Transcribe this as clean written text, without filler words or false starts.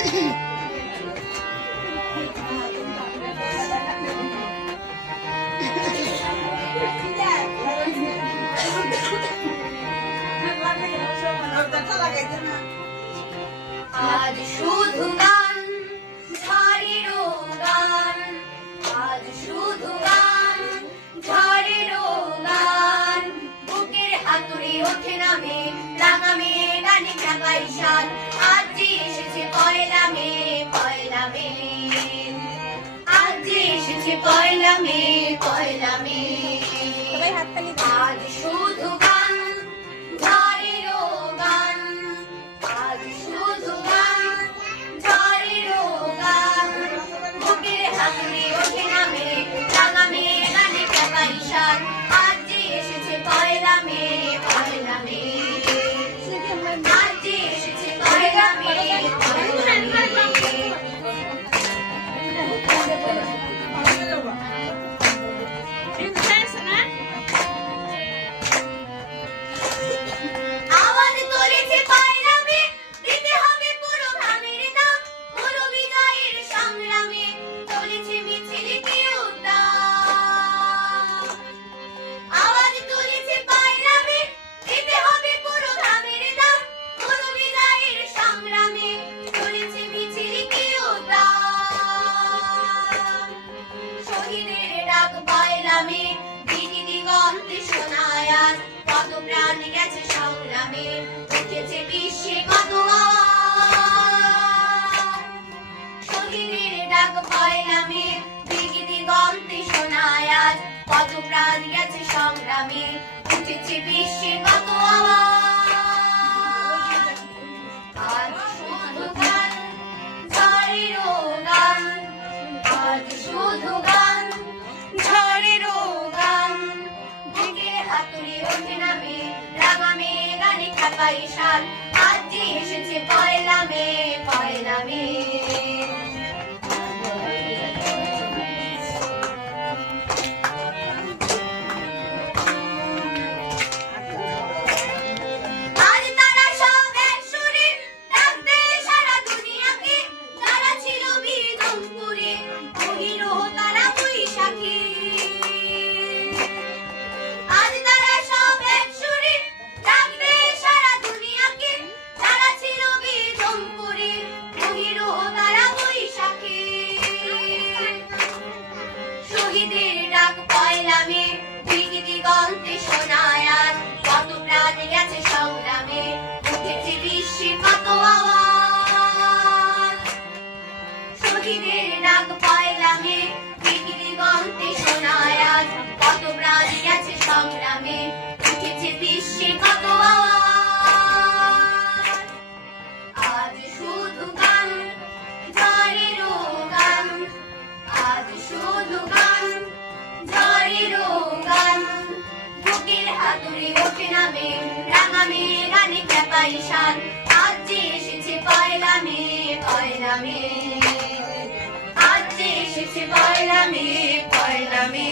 আজ শুধু গান, ঝড়েরও গান, আজ শুধু গান, ঝড়েরও গান, বুকের হাতুড়ি ওঠে নামে, রাঙা মেয়ে গানে চাপাই শান, আজ যে এসেছে পয়লা মে, পয়লা মে, আজ যে এসেছে পয়লা মে, পয়লা মে, আজ শুধু গান, ঝড়েরও গান, আজ শুধু গান, ঝড়েরও গান, বুকের হাতুড়ি ওঠে নামে, রাঙা মেয়ে গানে চাপাই শান, আজ যে এসেছে পয়লা মে, পয়লা মে, আজ যে এসেছে পয়লা মে, পয়লা মে। আওয়াজ তুলেছে পয়লা মে, দিতে হবে পুরো গ্রামের দাম, পুরো বিজয়ের সংগ্রামে চলেছে মিছিল কি উদ্যাম। আওয়াজ তুলেছে পয়লা মে, দিতে হবে পুরো গ্রামের দাম, পুরো বিজয়ের সংগ্রামে চলেছে মিছিল কি উদ্যাম। শহীদের ডাক পয়লা মে, দিদি দিগন্তে শোনায় আজ, কত প্রাণ গেছে সংগ্রামে, উঠেছে বিশ্বে কত আওয়াজ। শহীদের ডাক পয়লা মে, দিদি দিগন্তে শোনায় আজ, কত প্রাণ গেছে সংগ্রামে, উঠেছে বিশ্বে কত আওয়াজ। আজ শুধু গান, ঝড়েরও গান, আজ শুধু গান, ঝড়েরও গান, বুকের হাতুড়ি ওঠে নামে, রাঙা মেয়ে গানে চাপাই শান, আজ যে এসেছে পয়লা মে, পয়লা মে। আজ তারা সব এক সুরে ডাকতে সারা দুনিয়াকে, তারা ছিল বিদমপুরে, বহিরও তারা বৈশাখী। আজ তারা সব এক সুরে ডাকতে সারা দুনিয়াকে, তারা ছিল বিদমপুরে, বহিরও তারা বৈশাখী। শহীদের ডাক পয়লা মে, দিগি দিগন্তে শোনায় আজ, কত প্রাণ গেছে সংগ্রামে, উঠেছে বিশ্বে কত আওয়াজ। শহীদের ডাক পয়লা মে, দিগি দিগন্তে শোনায় আজ, কত প্রাণ গেছে সংগ্রামে, উঠেছে বিশ্বে কত আওয়াজ। আজ শুধু গান, ঝড়েরও গান, আজ শুধু গান, ঝড়েরও গান, বুকের হাতুড়ি ওঠে নামে, রাঙা মেয়ে গানে চাপাই শান, আজ যে এসেছে পয়লা মে, পয়লা মে, আজ যে এসেছে পয়লা মে, পয়লা মে।